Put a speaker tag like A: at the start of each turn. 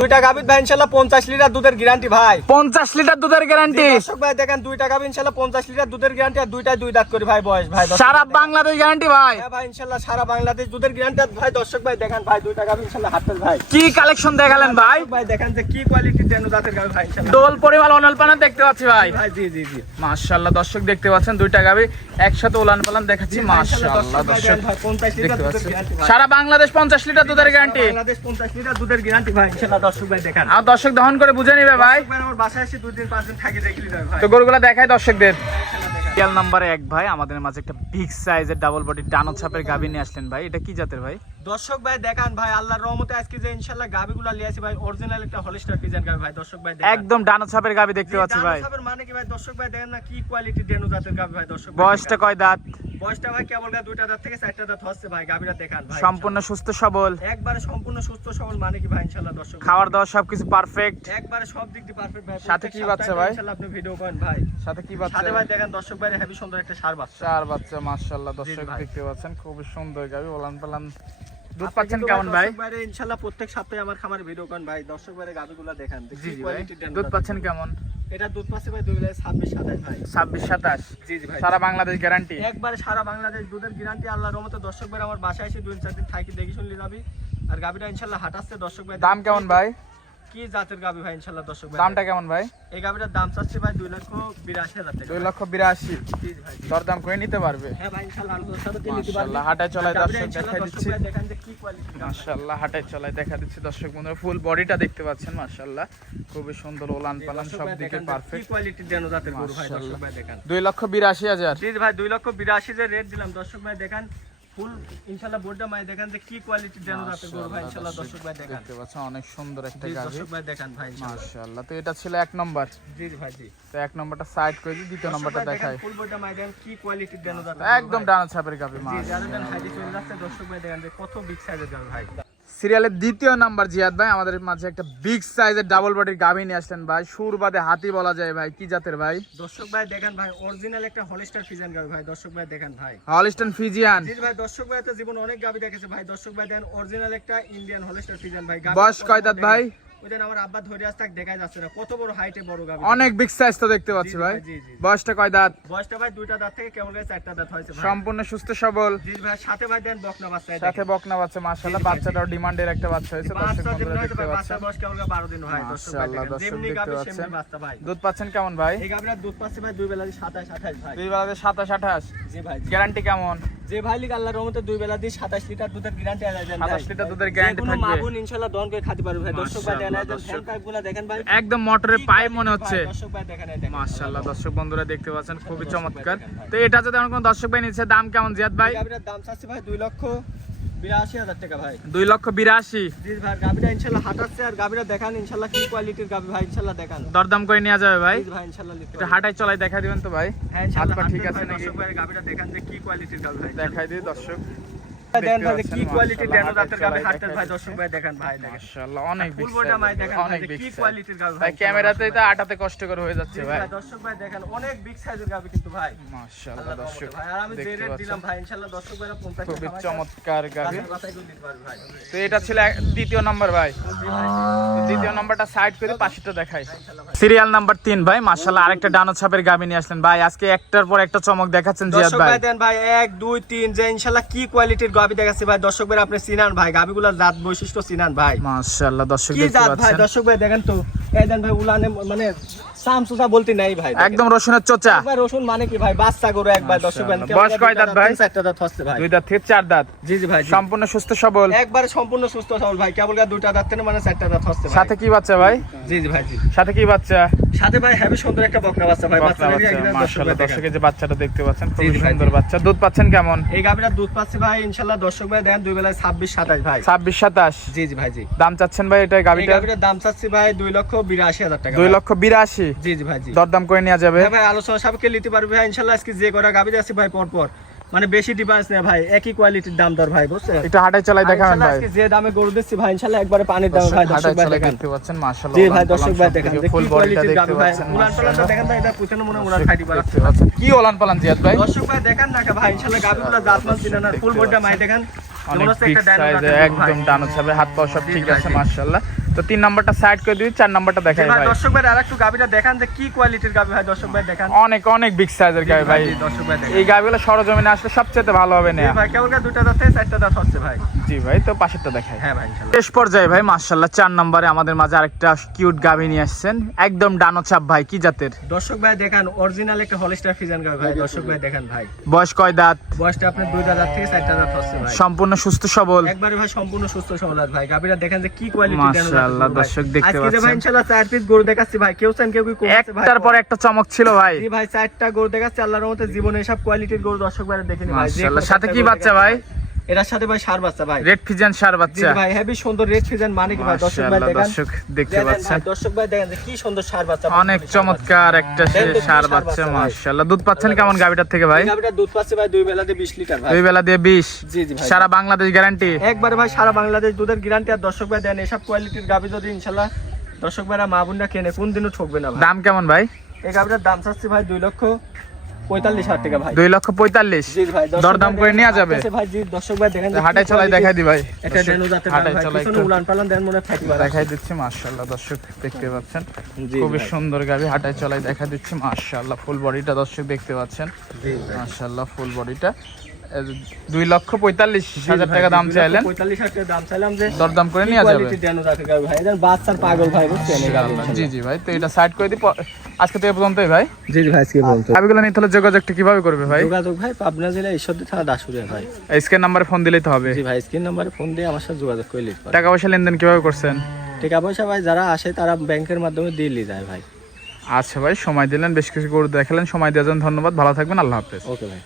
A: দুইটা গাবিত ভাই ইনশাল্লাহ পঞ্চাশ লিটার দুধের গ্যারান্টি ভাই।
B: পঞ্চাশ লিটার দুধের গ্যারান্টি
A: দর্শক ভাই দেখেন দুইটা গাবি ইনশাল্লাহ পঞ্চাশ লিটার দুধের গ্যারান্টি আর দুইটাই দুই দাঁত করে ভাই বয়স ভাই
B: সারা বাংলাদেশ গ্যারান্টি ভাই?
A: হ্যাঁ ভাই ইনশাল্লাহ সারা বাংলাদেশ দুধের গ্যারান্টি ভাই দর্শক ভাই দেখেন ভাই দুইটা গাবি ইনশাল্লাহ হাতের ভাই।
B: কি কালেকশন দেখালেন ভাই?
A: ভাই দেখেন যে কি কোয়ালিটির ডেনু জাতের গাবি ভাই ইনশাল্লাহ।
B: ডোল পরিমাণ অনল পানা দেখতে পাচ্ছি ভাই।
A: ভাই জি জি জি।
B: মাশাআল্লাহ দর্শক দেখতে পাচ্ছেন দুইটা গাবি একসাথে উলান পালান দেখাচ্ছি মাশাআল্লাহ দর্শক সারা বাংলাদেশ পঞ্চাশ লিটার দুধের গ্যারান্টি
A: বাংলাদেশ পঞ্চাশ লিটার দুধের গ্যারান্টি ভাই ইনশাল্লাহ দর্শক ভাই দেখেন।
B: আর দর্শক দহন করে বুঝে নিবে ভাই।
A: আমার বাসায় এসে দুই দিন পাঁচ দিন থাকি দেখলি ভাই।
B: তো গরুগুলা দেখায় দর্শকদের। সিরিয়াল নাম্বার এক ভাই আমাদের মাঝে একটা বিগ সাইজের ডাবল বডি ডানো ছাপের গাবি নিয়ে আসলেন ভাই। এটা কি জাতের ভাই?
A: দর্শক ভাই দেখান ভাই আল্লাহর রহমতে আজকে যে ইনশাআল্লাহ গাবিগুলা লিয়ে আসি ভাই অরিজিনাল একটা হলিস্টার ডিজাইন গাবি ভাই দর্শক ভাই দেখেন।
B: একদম ডানো ছাপের দেখতে পাচ্ছি ভাই।
A: মানে কি ভাই? দর্শক ভাই দেখেন না কি কোয়ালিটি ডেনু জাতের গাবি ভাই দর্শক
B: বয়সটা কয় দাঁত?
A: বয়সটা ভাই কেবল গা দুইটা দাঁত থেকে চারটা দাঁত হচ্ছে ভাই গাবিটা দেখান ভাই
B: সম্পূর্ণ সুস্থ সবল।
A: একবারে সম্পূর্ণ সুস্থ সবল মানে কি ভাই ইনশাআল্লাহ দর্শক।
B: খাওয়ার দাওয়া সবকিছু পারফেক্ট
A: একবারে সব দিক দিয়ে পারফেক্ট ভাই
B: সাথে কি বাচ্চা ভাই?
A: ইনশাআল্লাহ আপনি ভিডিও করেন ভাই।
B: সাথে কি বাচ্চা
A: সাথে ভাই? দেখেন দর্শক ভাই হেভি সুন্দর একটা সার বাচ্চা।
B: চার বাচ্চা মাশাআল্লাহ দর্শক দেখতে পাচ্ছেন খুবই সুন্দর গাবি ওলান পালান। দুধ পাচ্ছেন কেমন ভাই?
A: ইনশাআল্লাহ প্রত্যেক সপ্তাহে আমার খামারে ভিডিও করেন ভাই দর্শক ভাইরে গাবিগুলো দেখান
B: ভাই। দুধ পাচ্ছেন কেমন?
A: এটা দুধ পাচ্ছে ভাই দুই বেলায় ছাব্বিশ সাতাশ ভাই।
B: ছাব্বিশ সাতাশ।
A: জি জি ভাই।
B: সারা বাংলাদেশ গ্যারান্টি
A: একবারে সারা বাংলাদেশ দুধের গ্যারান্টি আল্লাহর রহমতে দর্শক ভাই আমার বাসায় এসে দুই চার দিন থাকি দেখি শুনলি যাবি। আর গাবিটা ইনশাল্লাহ হাঁটাচ্ছে দর্শক ভাই
B: দাম কেমন ভাই?
A: কি জাতের গাবি ভাই ইনশাল্লাহ দর্শক
B: দামটা কেমন ভাই?
A: এই গাবিটার দাম চাচ্ছে ভাই দুই লক্ষ বিরাশি হাজার টাকা।
B: লক্ষ বিরাশি।
A: জি জি ভাই
B: দরদাম করে নিতে পারবে?
A: হ্যাঁ ভাই ইনশাল্লাহ আলোচনার সাথে তুই নিতে পারবি।
B: মাশাআল্লাহ হাঁটায় চলায় দর্শক
A: দর্শক
B: দিচ্ছি।
A: দেখান যে কি কোয়ালিটি
B: মাশাআল্লাহ হাঁটায় চলায় দেখা দিচ্ছি দর্শক বন্ধুরা ফুল বডিটা দেখতে পাচ্ছেন মাশাআল্লাহ। খুবই সুন্দর ওলান পালান সব দিকে
A: কি
B: পারফেক্ট
A: কোয়ালিটির ডেনো জাতের গরু ভাই দর্শক ভাই দেখান।
B: দুই লক্ষ বিরাশি হাজার।
A: জি ভাই দুই লক্ষ বিরাশি যে রেট দিলাম দর্শক ভাই দেখান। ফুল। ইনশাল্লাহ বোর্ডটা মাই দেখান যে কি কোয়ালিটির ডেনো জাতের গরু। ভাই ইনশাল্লাহ দর্শক ভাই দেখান।
B: দেখতে পাচ্ছেন অনেক সুন্দর একটা
A: দর্শক ভাই দেখান ভাই
B: মাশাআল্লাহ তো এটা ছিল এক নম্বর।
A: জি ভাই জি।
B: তো এক নম্বরটা সাইড করে দিই দ্বিতীয় নম্বরটা দেখাই।
A: ফুল বোর্ডটা মাই দেখান কি কোয়ালিটি
B: একদম ডানা ছাপের
A: জি যারা দেন চলে যাচ্ছে দর্শক ভাই দেখেন যে কত বিগ সাইজের ভাই।
B: সিরিয়ালের দ্বিতীয় নাম্বার জিয়াদ ভাই আমাদের মাঝে একটা বিগ সাইজের ডাবল বডির গাভি নিয়ে আসলেন ভাই। সুর বাদে হাতি বলা যায় ভাই কি জাতের ভাই?
A: দর্শক ভাই দেখেন ভাই অরিজিনাল একটা হলিস্টার ফিজিয়ান গাভী ভাই দর্শক ভাই দেখেন ভাই।
B: হলিস্টার ফিজিয়ান
A: জি ভাই দর্শক ভাই তো জীবন অনেক গাভী দেখেছে ভাই দর্শক ভাই দেখেন অরিজিনাল একটা ইন্ডিয়ান হলিস্টার ফিজিয়ান ভাই
B: বয়স কয় দাঁত ভাই?
A: ওই দেন আমার আব্বা ধরে আসতে দেখা যাচ্ছে না। কত বড় হাইটে বড় গাবি
B: অনেক বিগ সাইজ তো দেখতে পাচ্ছি
A: জি, জি
B: ভাই।
A: ভাই, জি, জি।
B: বয়সটা কয় দাঁত?
A: বয়সটা ভাই দুইটা দাঁত থেকে কেমন গেছে চারটা দাঁত হয়েছে ভাই।
B: সম্পূর্ণ সুস্থ সবল।
A: জি ভাই সাথে ভাই দেন বকনা বাচ্চা
B: সাথে বকনা বাচ্চা মাশাআল্লাহ
A: জি, জি, ভাই,
B: বাচ্চাটাও ডিমান্ডের একটা বাচ্চা হয়েছে দর্শক বন্ধুরা দেখতে পাচ্ছেন।
A: বয়স কেমন 12 দিন হয়, দর্শক যেমনি সেমনি বাচ্চা ভাই।
B: দুধ পাচ্ছেন কেমন ভাই?
A: এই দুধ পাচ্ছে ভাই দুই বেলা দিয়ে 27, 28 ভাই।
B: দুই বেলাতে সাতাশ আঠাশ।
A: জি ভাই,
B: গ্যারান্টি কেমন?
A: যে ভাই আল্লাহর রহমতে দুই বেলা দিয়ে 27 লিটার দুধের গ্যারান্টি আলাদা দেন
B: 27 লিটার দুধের
A: গ্যারান্টি
B: থাকবে।
A: মা-বোন ইনশাআল্লাহ দন করে খাতে পারবে ভাই। দর্শক ভাই। ফ্যান পাইপগুলো দেখেন ভাই।
B: একদম মোটরের পাইপ মনে হচ্ছে
A: দর্শক ভাই দেখেন।
B: মাশাআল্লাহ দর্শক বন্ধুরা দেখতে পাচ্ছেন খুবই চমৎকার তো এটা যদি আমার কোনো দর্শক ভাই নিচ্ছে দাম কেমন জিয়াদ ভাই
A: দাম চাচ্ছি ভাই দুই লক্ষ বিরাশি হাজার টাকা ভাই।
B: দুই লক্ষ বিরাশি।
A: জি ভাই গাভীটা ইনশাল্লাহ হাঁটাচ্ছে আর গাভীটা দেখান ইনশাল্লাহ কি কোয়ালিটির ভাই ইনশাল্লাহ দেখান।
B: দরদাম করে নেওয়া যাবে ভাই।
A: ভাই
B: এটা চলাই দেখা দিবেন তো ভাই।
A: হ্যাঁ
B: ঠিক আছে নাকি?
A: দেখান যে কি কোয়ালিটির ভাই।
B: দেখাই দিই দর্শক।
A: ভাই দেন ভাই যে
B: দেখতে
A: কি
B: পাচ্ছেন,
A: কোয়ালিটির
B: মাশাআল্লাহ,
A: ডেনো জাতের গাভী
B: হাতের
A: হাঁটতেন
B: চড়াই
A: ভাই দর্শক ভাই দেখেন ভাই দেখেন।
B: মাশাআল্লাহ অনেক বিগ
A: ফুল বডিটা দেখেন
B: অনেক
A: কি কোয়ালিটির গাভী
B: ভাই ক্যামেরাতে তো আটাতে কষ্ট করে হয়ে যাচ্ছে ভাই।
A: ভাই দর্শক ভাই দেখেন অনেক বিগ সাইজের গাভী কিন্তু ভাই।
B: মাশাআল্লাহ দর্শক
A: ভাই। আর আমি যে রেট দিলাম ভাই ইনশাআল্লাহ দর্শক ভাইরা 50
B: খুবই চমৎকার গাভি
A: বাছাই করে দিতে পারবে ভাই।
B: তো এটা ছিল দ্বিতীয় নম্বর ভাই। দ্বিতীয় নম্বরটা সাইড করে পাশেটা দেখাই। সিরিয়াল নাম্বার তিন ভাই মাশাআল্লাহ আরেকটা ডানো ছাপের গাবি নিয়ে আসলেন। ভাই আজকে একটার পর একটা চমক দেখাচ্ছেন জিয়াদ ভাই।
A: ভাই দেন ভাই এক দুই তিন যে ইনশাআল্লাহ কি কোয়ালিটির গাভী দেখাচ্ছে ভাই। দর্শক ভাই আপনি চিনান ভাই গাভীগুলোর জাত বৈশিষ্ট্য চিনান ভাই।
B: মাশাআল্লাহ দর্শক
A: কি জাত ভাই? দর্শক ভাই দেখেন তো। এই দেন ভাই উলানে মানে সামসুসা বলতে নাই ভাই
B: একদম রসুনের চোচা।
A: একবার রসুন মানে কি ভাই? বাচ্চা গরু একবার দর্শক
B: বয়স কয় দাঁত ভাই?
A: চারটা দাঁত হচ্ছে ভাই।
B: দুই দাঁত থেকে চার দাঁত?
A: জি জি ভাই
B: সম্পূর্ণ সুস্থ সবল?
A: একবারে সম্পূর্ণ সুস্থ সবল ভাই। কেবল দুইটা দাঁত থেকে মানে চারটা দাঁত হচ্ছে
B: সাথে কি বাচ্চা ভাই?
A: জি জি ভাই জি।
B: সাথে কি বাচ্চা?
A: সাথে ভাই সুন্দর একটা বকনা বাচ্চা ভাই। বাচ্চা। দর্শক।
B: যে বাচ্চাটা দেখতে পাচ্ছেন সুন্দর বাচ্চা। দুধ পাচ্ছেন কেমন?
A: এই গাভীটা দুধ পাচ্ছে ভাই ইনশাল্লাহ দর্শক ভাই দেন দুই বেলায় ছাব্বিশ সাতাশ ভাই।
B: ছাব্বিশ সাতাশ?
A: জি জি ভাই জি।
B: দাম চাচ্ছেন ভাই এটা
A: এই
B: গাবিটার
A: দাম চাচ্ছি ভাই দুই লক্ষ বিরাশি হাজার টাকা
B: দুই লক্ষ বিরাশি।
A: জি জি ভাই
B: দরদাম করে নেওয়া যাবে।
A: হ্যাঁ ভাই আলোচনা সাপেক্ষে নিতে পারবে ভাই। ইনশাল্লাহ আজকে যে করা গাভী আছে ভাই পর পর মানে বেশি ডিফারেন্স নেই ভাই। একই কোয়ালিটির দাম দর ভাই বুঝছেন?
B: একটু চলাই দেখাবেন ভাই।
A: আজকে যে দামে গরু দিচ্ছি ভাই ইনশাল্লাহ একবারে পানির দাম ভাই দর্শক ভাই দেখেন।
B: দেখতে পাচ্ছেন মাশাআল্লাহ
A: জি ভাই দর্শক ভাই দেখেন।
B: ফুল বডিটা
A: কোয়ালিটির
B: দেখতে
A: ভাই
B: পাচ্ছেন।
A: উলান পালানটা দেখেন ভাই এটা পুছানো মনে উলান খাইটি।
B: কি ওলান পালান জিয়াদ ভাই?
A: দর্শক ভাই দেখেন না ভাই ইনশাল্লাহ গাভীগুলো জাত আর ফুল বডিটা মাই দেখেন।
B: অনেক বিগ সাইজে। একদম ডানো ছাবে হাত পা সব ঠিক আছে। মাশাআল্লাহ। তো তিন নাম্বারটা সাইড করে দিই চার নাম্বারটা দেখাই
A: ভাই দর্শক ভাই আরেকটু গাবিটা দেখান যে কি কোয়ালিটির গাবি ভাই দর্শক ভাই দেখান।
B: অনেক অনেক বিগ সাইজের গাবি ভাই
A: দর্শক ভাই
B: এই গাবিগুলো সরজমিনে আসলে সবচেয়ে ভালো হবে না
A: ভাই কেবল দুটা দাঁতে চারটা দাঁত হচ্ছে ভাই।
B: জি ভাই তো পাশেরটা দেখাই।
A: হ্যাঁ ভাই ইনশাল্লাহ।
B: শেষ পর্যায়ে ভাই মার্শাল্লাহ চার নম্বরে আমাদের মাঝে আরেকটা কিউট গাভি নিয়ে আসছেন। একদম ডানো চাপ ভাই কি জাতের?
A: দর্শক ভাই দেখান অরিজিনাল একটা হলিস্টার ফিজান গাবি ভাই দর্শক ভাই দেখান ভাই।
B: বয়স কয় দাঁত?
A: বয়সটা আপনার দুইটা দাঁত থেকে চারটা দাঁত হচ্ছে ভাই।
B: সম্পূর্ণ সুস্থ সবল।
A: একবারে ভাই সম্পূর্ণ সুস্থ সবল ভাই গাবিটা দেখেন যে কি কোয়ালিটি
B: মাশাআল্লাহ, দর্শক দেখতে
A: আজকে ভাই ইনশাআল্লাহ চার পিস গরু দেখাচ্ছি ভাই। কেউ চান কেউ কি আছে ভাই?
B: একটার পর একটা চমক ছিল ভাই।
A: জি ভাই চারটা গরু দেখাচ্ছি আল্লাহর রহমতে জীবনে এসব কোয়ালিটির গরু দর্শক ভাই দেখে ভাই।
B: মাশাআল্লাহ, সাথে কি বাচ্চা ভাই?
A: এটার সাথে ভাই সার বাচ্চা ভাই।
B: রেড ফিজান সার বাচ্চা।
A: ভাই হেভি সুন্দর রেড ফিজান মানে কি ভাই দর্শক ভাই দেখেন।
B: দর্শক দেখতে পাচ্ছেন।
A: দর্শক ভাই দেখেন কি সুন্দর সার বাচ্চা
B: অনেক চমৎকার একটা সার বাচ্চা মাশাআল্লাহ। দুধ পাচ্ছেন কেমন গাবিটার থেকে ভাই?
A: গাবিটা দুধ পাচ্ছে ভাই দুই বেলাতে 20 লিটার ভাই।
B: দুই বেলা দিয়ে বিশ?
A: জি জি ভাই।
B: সারা বাংলাদেশ গ্যারান্টি
A: একবারে ভাই সারা বাংলাদেশ দুধের গ্যারান্টি আর দর্শক ভাই দেন এসব কোয়ালিটির গাবি যদি ইনশাল্লাহ দর্শক ভাইরা মা বোনরা কেনে কোন দিনও ঠকবে না ভাই।
B: দাম কেমন ভাই?
A: এই গাবিটার দাম চাচ্ছি ভাই দুই লক্ষ। পঁয়তাল্লিশ হাজার টাকা ভাই।
B: দুই লক্ষ পঁয়তাল্লিশ।
A: জি ভাই দর্শক
B: দরদাম করে নেওয়া যাবে।
A: ভাই জি দর্শক ভাই দেখেন যে
B: চলাই দেখাই দি ভাই।
A: একটা ডেনু জাতের
B: হাটাই চলাই
A: উলান পালান দেন মনে
B: দেখাই দিচ্ছি মাশাআল্লাহ দর্শক দেখতে পাচ্ছেন। খুবই সুন্দর গাবি চলাই দেখা দিচ্ছি মাশাআল্লাহ ফুল বডিটা দর্শক দেখতে পাচ্ছেন। মাশাআল্লাহ ফুল বডিটা। দুই লক্ষ পঁয়তাল্লিশ হাজার টাকা দাম চাইলেন।
A: পঁয়তাল্লিশ হাজার দাম চাইলাম যে
B: দরদাম করে যাবে।
A: বাচ্চার পাগল ভাই
B: ইনশাআল্লাহ। জি জি ভাই তো এটা সাইড করে দিই। আজকে তো এ পর্যন্তই ভাই।
A: জি জি ভাই আজকে বলতো
B: গাবিগুলো নিতে হলে যোগাযোগটা কীভাবে করবে ভাই?
A: যোগাযোগ ভাই পাবনা জেলা ঈশ্বরদী থানা দাসুরিয়া ভাই।
B: স্ক্যান নাম্বারে ফোন দিলেই তো হবে।
A: জি ভাই স্ক্রিন নাম্বারে ফোন দিয়ে আমার সাথে যোগাযোগ করে নিতে
B: টাকা পয়সা লেনদেন কীভাবে করছেন?
A: টাকা পয়সা ভাই যারা আসে তারা ব্যাংকের মাধ্যমে দিয়ে নিয়ে যায় ভাই।
B: আচ্ছা ভাই সময় দিলেন বেশ কিছু গরু দেখালেন সময় দেওয়ার জন্য ধন্যবাদ। ভালো থাকবেন আল্লাহ হাফেজ।
A: ওকে ভাই।